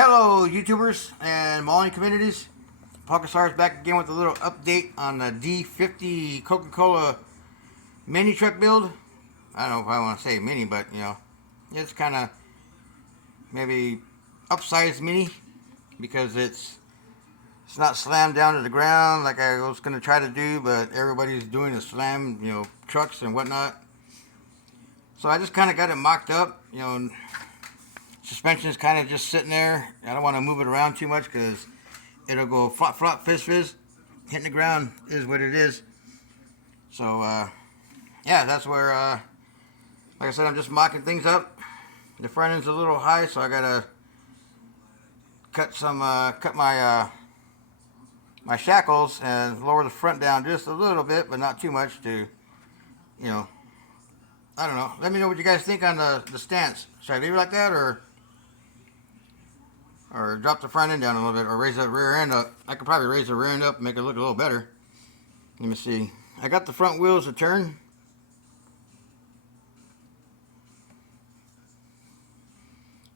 Hello, YouTubers and Molly communities. Pocasar is back again with a little update on the D50 Coca-Cola mini truck build. I don't know if I want to say mini, but it's kind of maybe upsized mini because it's not slammed down to the ground like I was going to try to do, but everybody's doing the slam, trucks and whatnot. So I just kind of got it mocked up, suspension's kind of just sitting there. I don't want to move it around too much because it'll go flop, flop, fizz, fizz. Hitting the ground is what it is. So, yeah, that's where, like I said, I'm just mocking things up. The front end's a little high, so I gotta cut my shackles and lower the front down just a little bit, but not too much to, I don't know. Let me know what you guys think on the stance. Should I leave it like that, or drop the front end down a little bit, or raise that rear end up? I could probably raise the rear end up and make it look a little better. Let me see. I got the front wheels to turn.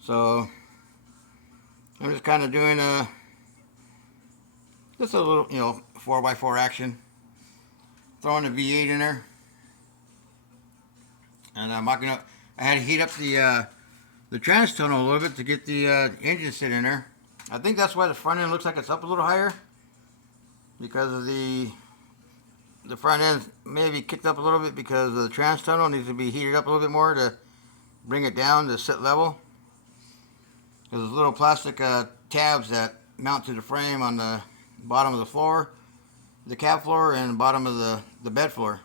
So I'm just kind of doing just a little, 4x4 action. Throwing the V8 in there. And I'm mocking up. I had to heat up the trans tunnel a little bit to get the engine sit in there. I think that's why the front end looks like it's up a little higher, because of the front end maybe kicked up a little bit because the trans tunnel needs to be heated up a little bit more to bring it down to sit level. There's little plastic tabs that mount to the frame on the bottom of the floor, the cab floor, and the bottom of the bed floor.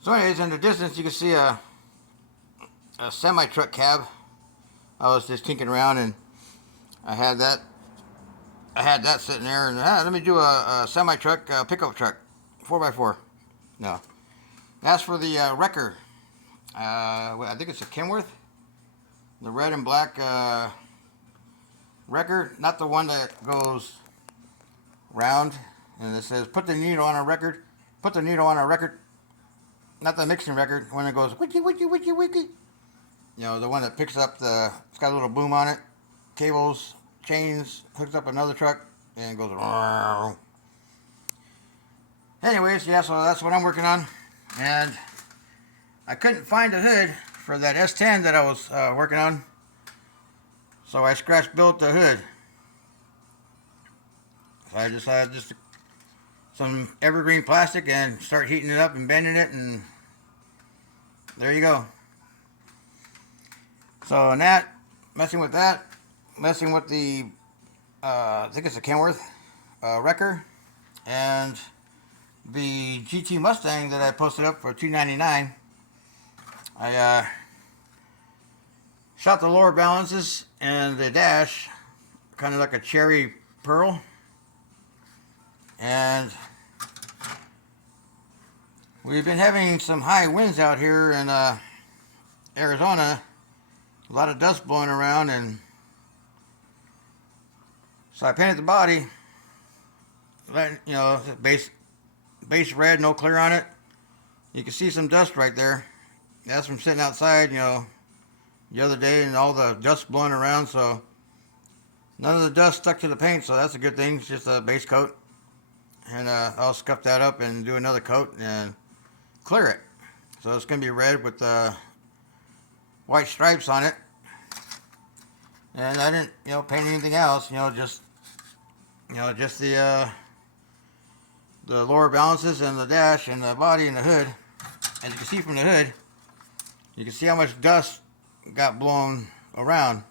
So anyways, in the distance you can see a semi-truck cab. I was just tinkering around and I had that sitting there, and let me do a semi-truck pickup truck, 4x4. No, that's for the wrecker. I think it's a Kenworth, the red and black wrecker, not the one that goes round and it says put the needle on a record. Put the needle on a record. Not the mixing record, when it goes wiki wiki wiki wiki. The one that picks up it's got a little boom on it, cables, chains, hooks up another truck, and goes. Anyways, yeah, so that's what I'm working on. And I couldn't find a hood for that S10 that I was working on. So I scratch built the hood. So I decided just some evergreen plastic and start heating it up and bending it, and there you go. So in that, messing with the, I think it's a Kenworth wrecker, and the GT Mustang that I posted up for $2.99. I shot the lower balances and the dash kind of like a cherry pearl, and we've been having some high winds out here in Arizona. A lot of dust blowing around, and so I painted the body, base red, no clear on it. You can see some dust right there. That's from sitting outside, the other day, and all the dust blowing around. So none of the dust stuck to the paint, so that's a good thing. It's just a base coat, and I'll scuff that up and do another coat and clear it. So it's gonna be red with white stripes on it. And I didn't, paint anything else. Just the lower balances and the dash and the body and the hood. As you can see from the hood, you can see how much dust got blown around.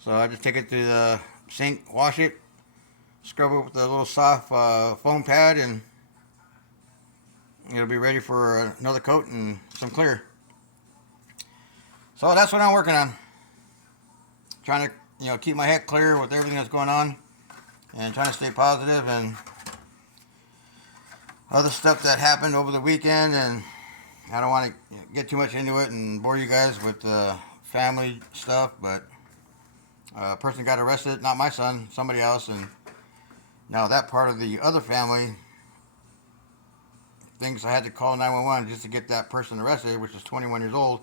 So I just take it to the sink, wash it, scrub it with a little soft foam pad, and it'll be ready for another coat and some clear. So that's what I'm working on. Trying to, keep my head clear with everything that's going on, and trying to stay positive, and other stuff that happened over the weekend, and I don't want to get too much into it and bore you guys with family stuff, but a person got arrested, not my son, somebody else, and now that part of the other family thinks I had to call 911 just to get that person arrested, which is 21 years old,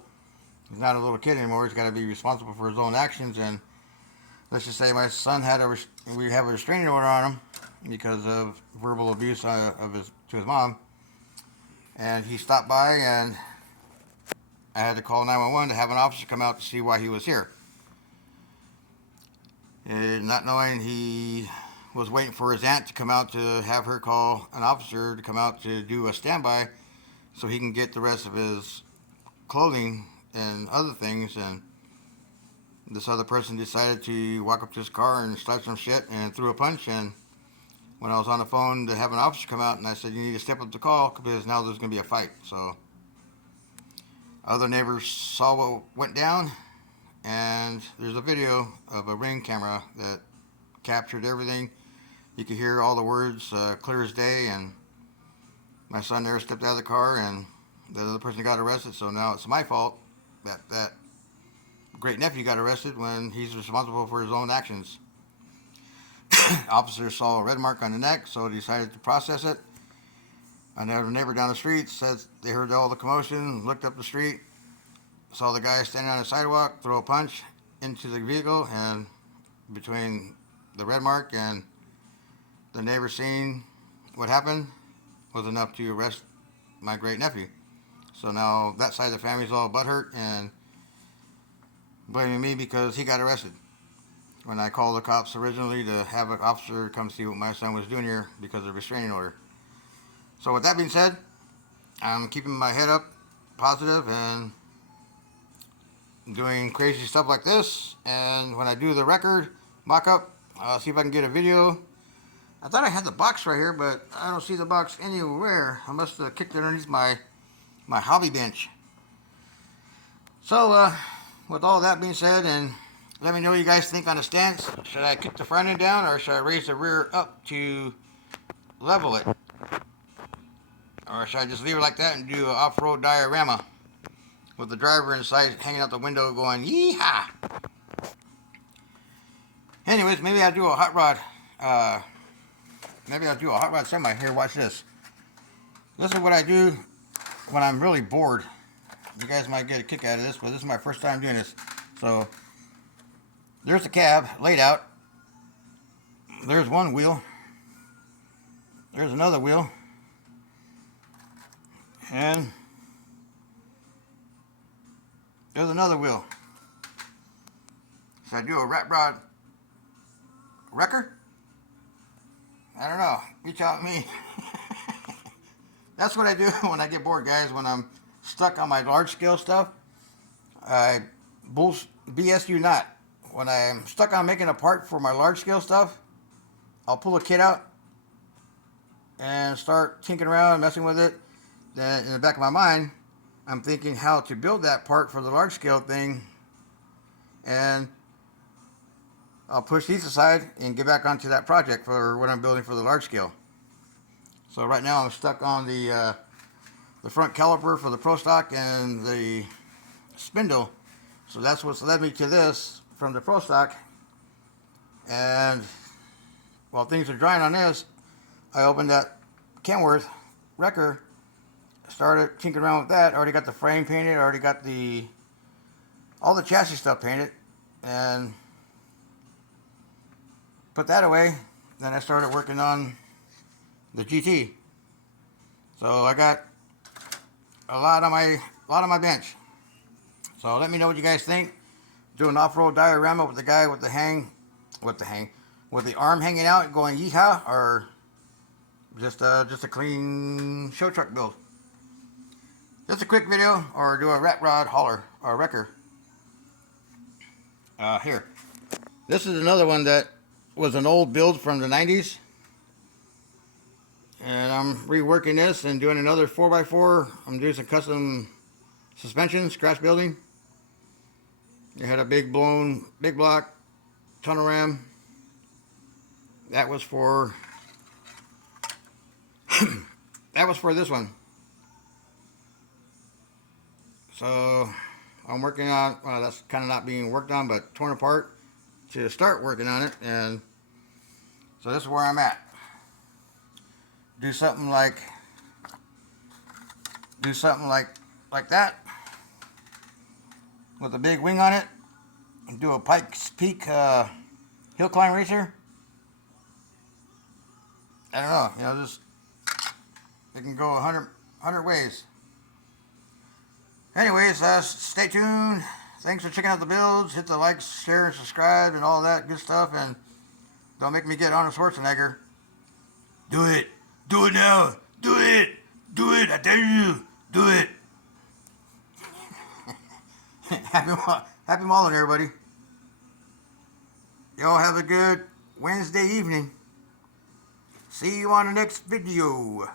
He's not a little kid anymore. He's got to be responsible for his own actions. And let's just say my son had we have a restraining order on him because of verbal abuse to his mom. And he stopped by, and I had to call 911 to have an officer come out to see why he was here. And not knowing he was waiting for his aunt to come out to have her call an officer to come out to do a standby so he can get the rest of his clothing and other things. And this other person decided to walk up to his car and start some shit and threw a punch. And when I was on the phone to have an officer come out, and I said, you need to step up the call because now there's going to be a fight. So other neighbors saw what went down, and there's a video of a Ring camera that captured everything. You could hear all the words clear as day, and my son there stepped out of the car, and the other person got arrested. So now it's my fault that great nephew got arrested when he's responsible for his own actions. Officers saw a red mark on the neck, so decided to process it. Another neighbor down the street said they heard all the commotion, looked up the street, saw the guy standing on the sidewalk throw a punch into the vehicle, and between the red mark and the neighbor seeing what happened was enough to arrest my great nephew. So now that side of the family's all butthurt and blaming me because he got arrested when I called the cops originally to have an officer come see what my son was doing here because of restraining order. So with that being said, I'm keeping my head up, positive, and doing crazy stuff like this. And when I do the record mock-up, I'll see if I can get a video. I thought I had the box right here, but I don't see the box anywhere. I must have kicked it underneath my hobby bench. So with all that being said, and let me know what you guys think on the stance. Should I kick the front end down, or should I raise the rear up to level it? Or should I just leave it like that and do an off-road diorama with the driver inside hanging out the window going, yee-haw? Anyways, maybe I'll do a hot rod. Maybe I'll do a hot rod semi. Here, watch this. This is what I do when I'm really bored. You guys might get a kick out of this, but this is my first time doing this. So there's the cab laid out. There's one wheel. There's another wheel. And there's another wheel. Should I do a rat rod wrecker? I don't know. You tell me. That's what I do when I get bored, guys. When I'm stuck on my large scale stuff, I BS you not. When I'm stuck on making a part for my large scale stuff, I'll pull a kit out and start tinkering around, messing with it. Then in the back of my mind, I'm thinking how to build that part for the large scale thing, and I'll push these aside and get back onto that project for what I'm building for the large scale. So right now I'm stuck on the front caliper for the Pro Stock and the spindle. So that's what's led me to this from the Pro Stock. And while things are drying on this, I opened that Kenworth wrecker, started tinkering around with that. Already got the frame painted, already got all the chassis stuff painted, and put that away. Then I started working on the GT. So I got a lot on my bench. So let me know what you guys think. Do an off-road diorama with the guy with the arm hanging out going yeehaw, or just a clean show truck build. Just a quick video, or do a rat rod hauler or wrecker. Here. This is another one that was an old build from the 90s. And I'm reworking this and doing another 4x4. I'm doing some custom suspension, scratch building. It had a big block, tunnel ram. That was for this one. So I'm working on, well, that's kind of not being worked on, but torn apart to start working on it. And so this is where I'm at. Do something like that. with a big wing on it and do a Pikes Peak hill climb racer. I don't know, just it can go 100 ways. Anyways, stay tuned. Thanks for checking out the builds. Hit the like, share, and subscribe, and all that good stuff. And don't make me get Arnold Schwarzenegger. Do it. Do it now. Do it. Do it. I tell you. Do it. Happy mauling, everybody. Y'all have a good Wednesday evening. See you on the next video.